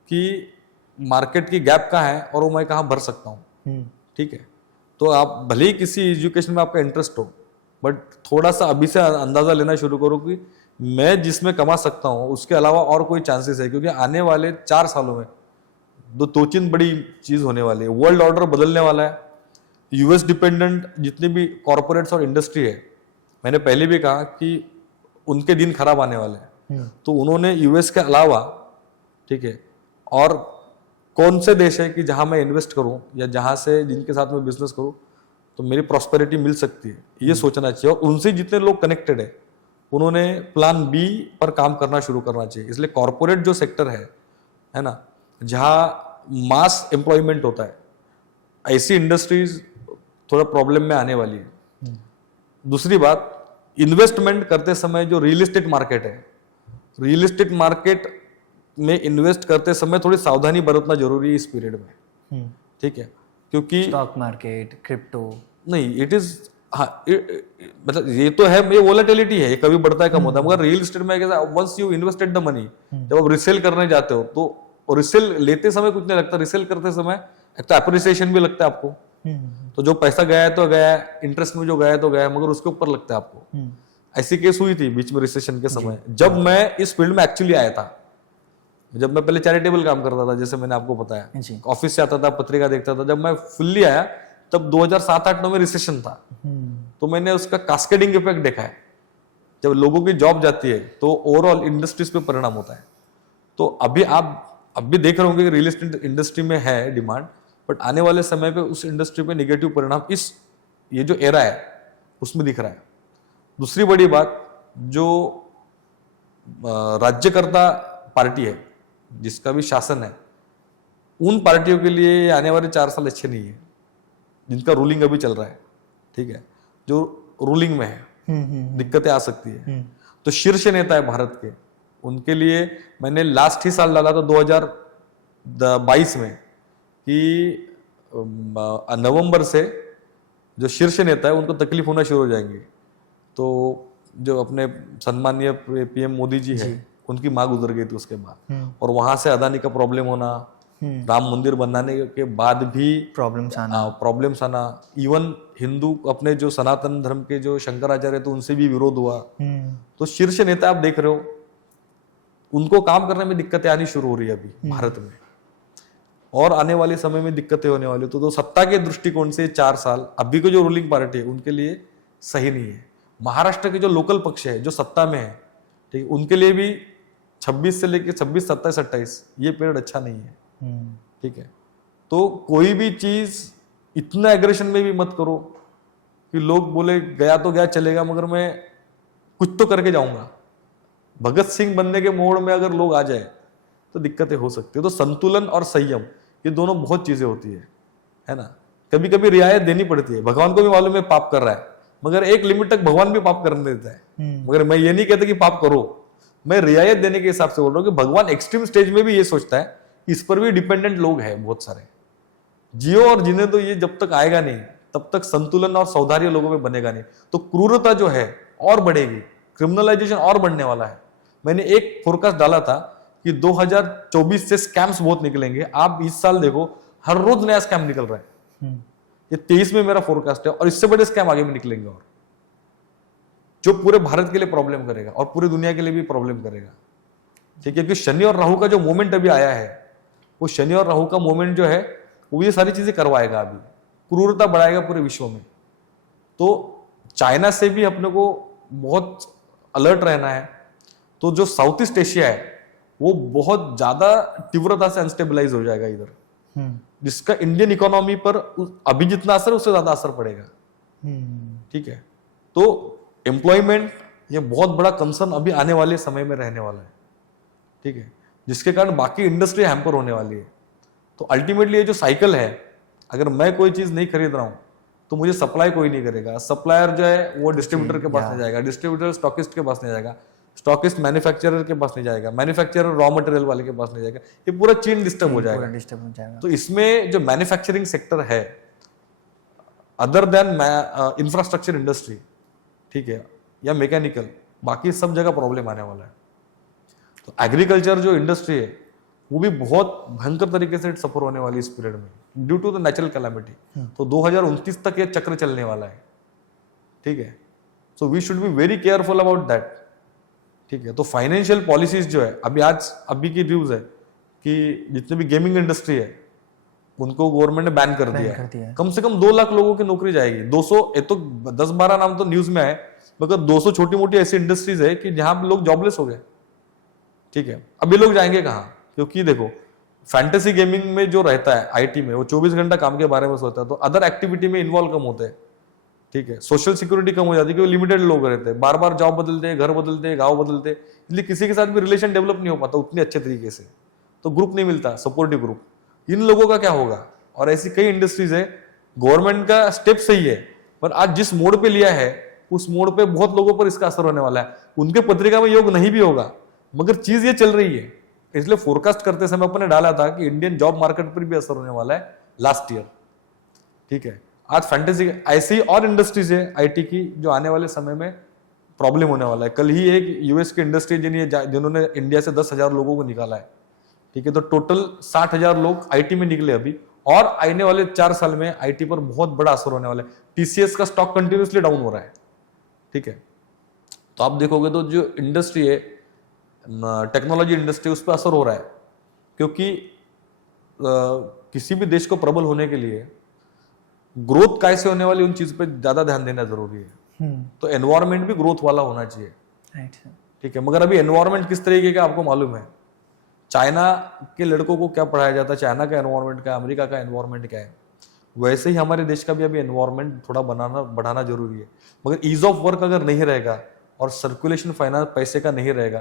कि मार्केट की गैप कहाँ है और वो मैं कहाँ भर सकता हूँ। ठीक है, तो आप भले ही किसी एजुकेशन में आपका इंटरेस्ट हो, बट थोड़ा सा अभी से अंदाजा लेना शुरू करो कि मैं जिसमें कमा सकता हूँ उसके अलावा और कोई चांसेस है, क्योंकि आने वाले 4 सालों में दो तीन बड़ी चीज होने वाली है। वर्ल्ड ऑर्डर बदलने वाला है। यूएस डिपेंडेंट जितने भी कॉर्पोरेट्स और इंडस्ट्री है, मैंने पहले भी कहा कि उनके दिन खराब आने वाले हैं। तो उन्होंने यूएस के अलावा, ठीक है, और कौन से देश है कि जहां मैं इन्वेस्ट करूं या जहां से जिनके साथ मैं बिजनेस करूं तो मेरी प्रॉस्पेरिटी मिल सकती है, ये सोचना चाहिए। और उनसे जितने लोग कनेक्टेड है उन्होंने प्लान बी पर काम करना शुरू करना चाहिए। इसलिए कॉर्पोरेट जो सेक्टर है ना, जहां मास एम्प्लॉयमेंट होता है, ऐसी इंडस्ट्रीज थोड़ा प्रॉब्लम में आने वाली है। दूसरी बात, इन्वेस्टमेंट करते समय जो रियल एस्टेट मार्केट है, रियल एस्टेट मार्केट में इन्वेस्ट करते समय थोड़ी सावधानी बरतना जरूरी है इस पीरियड में, ठीक है, क्योंकि स्टॉक मार्केट, क्रिप्टो नहीं, इट इज, हाँ, मतलब ये तो है, ये वोलेटिलिटी है, ये कभी बढ़ता है कम होता है। मगर रियल एस्टेट में कैसा, once you invested the money, जब आप रिसेल करने जाते हो तो रिसेल लेते समय कुछ नहीं लगता, रिसेल करते समय एक तो एप्रिसिएशन भी लगता है आपको। तो जो पैसा गया है तो गया है, इंटरेस्ट में जो गया है तो गया है, मगर उसके ऊपर लगता है आपको। ऐसी केस हुई थी बीच में रिसेशन के समय, जब मैं इस फील्ड में एक्चुअली आया था। जब मैं पहले चैरिटेबल काम करता था, जैसे मैंने आपको बताया, ऑफिस से आता था, पत्रिका देखता था। जब मैं फुल्ली आया तब 2007-8 में रिसेशन था। तो मैंने उसका कास्केडिंग इफेक्ट देखा है। जब लोगों की जॉब जाती है तो ओवरऑल इंडस्ट्रीज पे परिणाम होता है। तो अभी आप भी देख रहे होंगे कि रियल एस्टेट इंडस्ट्री में है डिमांड, बट आने वाले समय पे उस इंडस्ट्री पे नेगेटिव परिणाम इस ये जो एरा है उसमें दिख रहा है। दूसरी बड़ी बात, जो राज्यकर्ता पार्टी है, जिसका भी शासन है, उन पार्टियों के लिए आने वाले 4 साल अच्छे नहीं है, जिनका रूलिंग अभी चल रहा है, ठीक है, जो रूलिंग में है, दिक्कतें आ सकती है। तो शीर्ष नेता है भारत के, उनके लिए मैंने लास्ट ही साल डाला था 2022 में कि नवंबर से जो शीर्ष नेता है उनको तकलीफ होना शुरू हो जाएंगी। तो जो अपने सम्मानीय पीएम मोदी जी है, उनकी माँ गुजर गई थी उसके बाद, और वहां से अदानी का प्रॉब्लम होना, राम मंदिर बनाने के बाद भी प्रॉब्लम्स आना, इवन हिंदू अपने जो सनातन धर्म के जो शंकराचार्य थे उनसे भी विरोध हुआ। तो शीर्ष नेता आप देख रहे हो, उनको काम करने में दिक्कतें आनी शुरू हो रही है अभी भारत में, और आने वाले समय में दिक्कतें होने वाली। तो सत्ता के दृष्टिकोण से 4 साल अभी को जो रूलिंग पार्टी है उनके लिए सही नहीं है। महाराष्ट्र के जो लोकल पक्ष है जो सत्ता में है, ठीक है, उनके लिए भी 26 से लेकर 26, 27, 28 ये पीरियड अच्छा नहीं है, ठीक है। तो कोई भी चीज इतना एग्रेशन में भी मत करो कि लोग बोले गया तो गया चलेगा, मगर मैं कुछ तो करके जाऊंगा। भगत सिंह बनने के मोड़ में अगर लोग आ जाए तो दिक्कतें हो सकती है। तो संतुलन और संयम, ये दोनों बहुत चीजें होती है ना। कभी कभी रियायत देनी पड़ती है। भगवान को भी मालूम है पाप कर रहा है, मगर एक लिमिट तक भगवान भी पाप करने देता है। मगर मैं ये नहीं कहता कि पाप करो, मैं रियायत देने के हिसाब से बोल रहा हूँ कि भगवान एक्सट्रीम स्टेज में भी ये सोचता है, इस पर भी डिपेंडेंट लोग हैं बहुत सारे। जियो और जीने तो ये जब तक आएगा नहीं तब तक संतुलन और सौधार्य लोगों में बनेगा नहीं। तो क्रूरता जो है और बढ़ेगी, क्रिमिनलाइजेशन और बढ़ने वाला है। मैंने एक फोरकास्ट डाला था कि 2024 से स्कैम्स बहुत निकलेंगे। आप इस साल देखो, हर रोज नया स्कैम निकल रहा है। ये 23 में मेरा फोरकास्ट है, और इससे बड़े स्कैम आगे भी निकलेंगे, और जो पूरे भारत के लिए प्रॉब्लम करेगा और पूरी दुनिया के लिए भी प्रॉब्लम करेगा, ठीक है। क्योंकि शनि और राहु का जो मोमेंट अभी आया है, वो शनि और राहु का मोमेंट जो है वो ये सारी चीजें करवाएगा, अभी क्रूरता बढ़ाएगा पूरे विश्व में। तो चाइना से भी अपने को बहुत अलर्ट रहना है। तो जो साउथ ईस्ट एशिया है वो बहुत ज्यादा तीव्रता से अनस्टेबलाइज हो जाएगा इधर, जिसका इंडियन इकोनॉमी पर अभी जितना असर है उससे ज्यादा असर पड़ेगा, ठीक है। तो एम्प्लॉयमेंट ये बहुत बड़ा कंसर्न अभी आने वाले समय में रहने वाला है, ठीक है, जिसके कारण बाकी इंडस्ट्री हैम्पर होने वाली है। तो अल्टीमेटली ये जो साइकिल है, अगर मैं कोई चीज नहीं खरीद रहा हूं तो मुझे सप्लाई कोई नहीं करेगा। सप्लायर जो है वो डिस्ट्रीब्यूटर के पास नहीं जाएगा, डिस्ट्रीब्यूटर स्टॉकिस्ट के पास नहीं जाएगा, स्टॉकिस्ट मैन्युफैक्चरर के पास नहीं जाएगा, मैन्युफैक्चरर रॉ मटेरियल वाले के पास नहीं जाएगा। ये पूरा चेन डिस्टर्ब हो जाएगा। तो इसमें जो मैन्युफैक्चरिंग सेक्टर है, अदर देन इंफ्रास्ट्रक्चर इंडस्ट्री, ठीक है, या मैकेनिकल, बाकी सब जगह प्रॉब्लम आने वाला है। तो एग्रीकल्चर जो इंडस्ट्री है वो भी बहुत भयंकर तरीके से सफर होने वाली इस पीरियड में due to the natural calamity. तो 2029 तक ये चक्र चलने वाला है, ठीक है। So we should be very careful about that, ठीक है। तो फाइनेंशियल पॉलिसीज जो है अभी की न्यूज है कि जितने भी गेमिंग इंडस्ट्री है उनको गवर्नमेंट ने बैन कर दिया है। कम से कम 2 लाख लोगों की नौकरी जाएगी। 200 ये तो 10-12 नाम तो न्यूज में आए, मगर 200 छोटी मोटी ऐसी इंडस्ट्रीज है कि जहां पे लोग जॉबलेस हो गए। ठीक है, अभी लोग जाएंगे कहाँ? क्योंकि देखो फैंटेसी गेमिंग में जो रहता है आईटी में, वो 24 घंटा काम के बारे में सोचता है, तो अदर एक्टिविटी में इन्वॉल्व कम होते हैं। ठीक है, सोशल सिक्योरिटी कम हो जाती है क्योंकि लिमिटेड लोग रहते हैं, बार बार जॉब बदलते हैं, घर बदलते हैं, गाँव बदलते हैं, इसलिए किसी के साथ भी रिलेशन डेवलप नहीं हो पाता उतने अच्छे तरीके से, तो ग्रुप नहीं मिलता, सपोर्टिव ग्रुप। इन लोगों का क्या होगा? और ऐसी कई इंडस्ट्रीज है, गवर्नमेंट का स्टेप सही है, पर आज जिस मोड़ पे लिया है उस मोड़ पे बहुत लोगों पर इसका असर होने वाला है। उनके पत्रिका में योग नहीं भी होगा, मगर चीज ये चल रही है। इसलिए फोरकास्ट करते समय अपन ने डाला था कि इंडियन जॉब मार्केट पर भी असर होने वाला है लास्ट ईयर। ठीक है, आज फैंटेसी ऐसी और इंडस्ट्रीज है आईटी की जो आने वाले समय में प्रॉब्लम होने वाला है। कल ही एक यूएस की इंडस्ट्री जिन्होंने इंडिया से 10,000 लोगों को निकाला है। ठीक है, तो टोटल 60,000 लोग आईटी में निकले अभी, और आने वाले 4 साल में आईटी पर बहुत बड़ा असर होने वाला है। टीसीएस का स्टॉक कंटिन्यूसली डाउन हो रहा है। ठीक है, तो आप देखोगे तो जो इंडस्ट्री है टेक्नोलॉजी इंडस्ट्री, उस पर असर हो रहा है, क्योंकि किसी भी देश को प्रबल होने के लिए ग्रोथ कैसे होने वाली उन चीज पे ज्यादा ध्यान देना जरूरी है। तो एनवायरमेंट भी ग्रोथ वाला होना चाहिए। ठीक है, मगर अभी एनवायरमेंट किस तरीके का आपको मालूम है? चाइना के लड़कों को क्या पढ़ाया जाता है, चाइना का एनवायरमेंट क्या है, अमेरिका का एनवायरमेंट क्या है, वैसे ही हमारे देश का भी अभी एनवायरमेंट थोड़ा बढ़ाना जरूरी है। मगर ईज ऑफ वर्क अगर नहीं रहेगा और सर्कुलेशन फाइनेंस पैसे का नहीं रहेगा,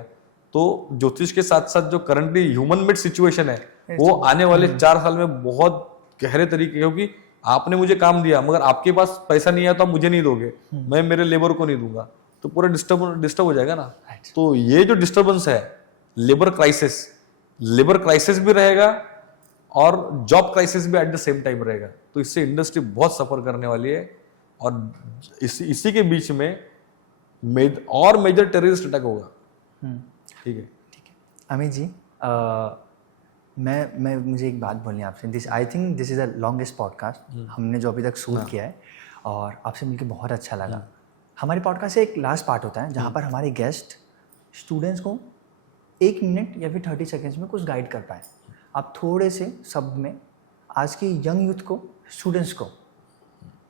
तो ज्योतिष के साथ साथ जो करंटली ह्यूमन मेड सिचुएशन है वो आने वाले 4 साल में बहुत गहरे तरीके, क्योंकि आपने मुझे काम दिया मगर आपके पास पैसा नहीं आया तो आप मुझे नहीं दोगे, मैं मेरे लेबर को नहीं दूंगा, तो पूरा डिस्टर्ब हो जाएगा ना। तो ये जो डिस्टर्बेंस है, लेबर क्राइसिस भी रहेगा और जॉब क्राइसिस भी एट द सेम टाइम रहेगा। तो इससे इंडस्ट्री बहुत सफर करने वाली है, और इसी के बीच में मेजर टेररिस्ट अटैक होगा। ठीक है अमित जी, मैं मुझे एक बात बोलनी है आपसे। I think this is the longest podcast हमने जो अभी तक शूट किया है, और आपसे मिलकर बहुत अच्छा लगा। हमारे पॉडकास्ट से एक लास्ट पार्ट होता है जहाँ पर हमारे गेस्ट स्टूडेंट्स को 1 मिनट या फिर 30 सेकेंड्स में कुछ गाइड कर पाए। आप थोड़े से शब्द में आज की यंग यूथ को, स्टूडेंट्स को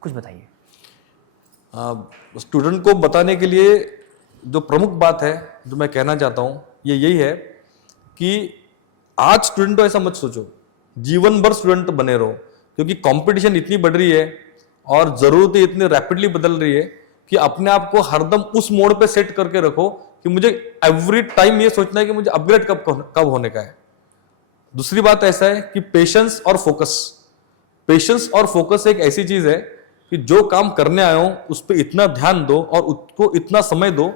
कुछ बताइए। स्टूडेंट को बताने के लिए जो प्रमुख बात है जो मैं कहना चाहता हूँ ये यही है कि आज स्टूडेंट तो ऐसा मत सोचो जीवन भर स्टूडेंट बने रहो, क्योंकि कंपटीशन इतनी बढ़ रही है और जरूरतें इतनी रैपिडली बदल रही है कि अपने आप को हरदम उस मोड़ पे सेट करके रखो कि मुझे एवरी टाइम ये सोचना है कि मुझे अपग्रेड कब होने का है। दूसरी बात ऐसा है कि पेशेंस और फोकस एक ऐसी चीज है कि जो काम करने आए हो उस पर इतना ध्यान दो और उसको इतना समय दो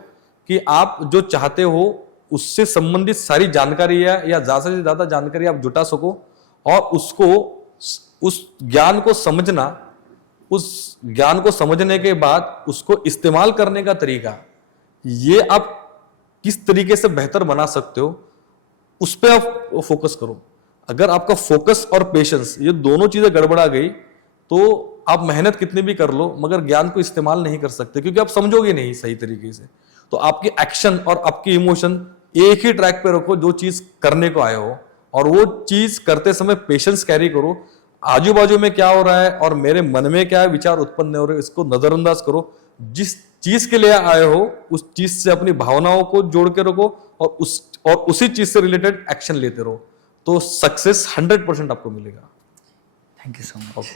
कि आप जो चाहते हो उससे संबंधित सारी जानकारी या ज्यादा से ज्यादा जानकारी आप जुटा सको, और उस ज्ञान को समझने के बाद उसको इस्तेमाल करने का तरीका, ये आप किस तरीके से बेहतर बना सकते हो उस पर आप फोकस करो। अगर आपका फोकस और पेशेंस ये दोनों चीजें गड़बड़ा गई तो आप मेहनत कितनी भी कर लो मगर ज्ञान को इस्तेमाल नहीं कर सकते, क्योंकि आप समझोगे नहीं सही तरीके से। तो आपकी एक्शन और आपकी इमोशन एक ही ट्रैक पे रखो जो चीज करने को आए हो, और वो चीज करते समय पेशेंस कैरी करो। आजू बाजू में क्या हो रहा है और मेरे मन में क्या विचार उत्पन्न हो रहे हैं इसको नजरअंदाज करो। जिस चीज के लिए आए हो उस चीज से अपनी भावनाओं को जोड़ के रखो और उसी चीज से रिलेटेड एक्शन लेते रहो, तो सक्सेस 100% आपको मिलेगा। Thank you so much.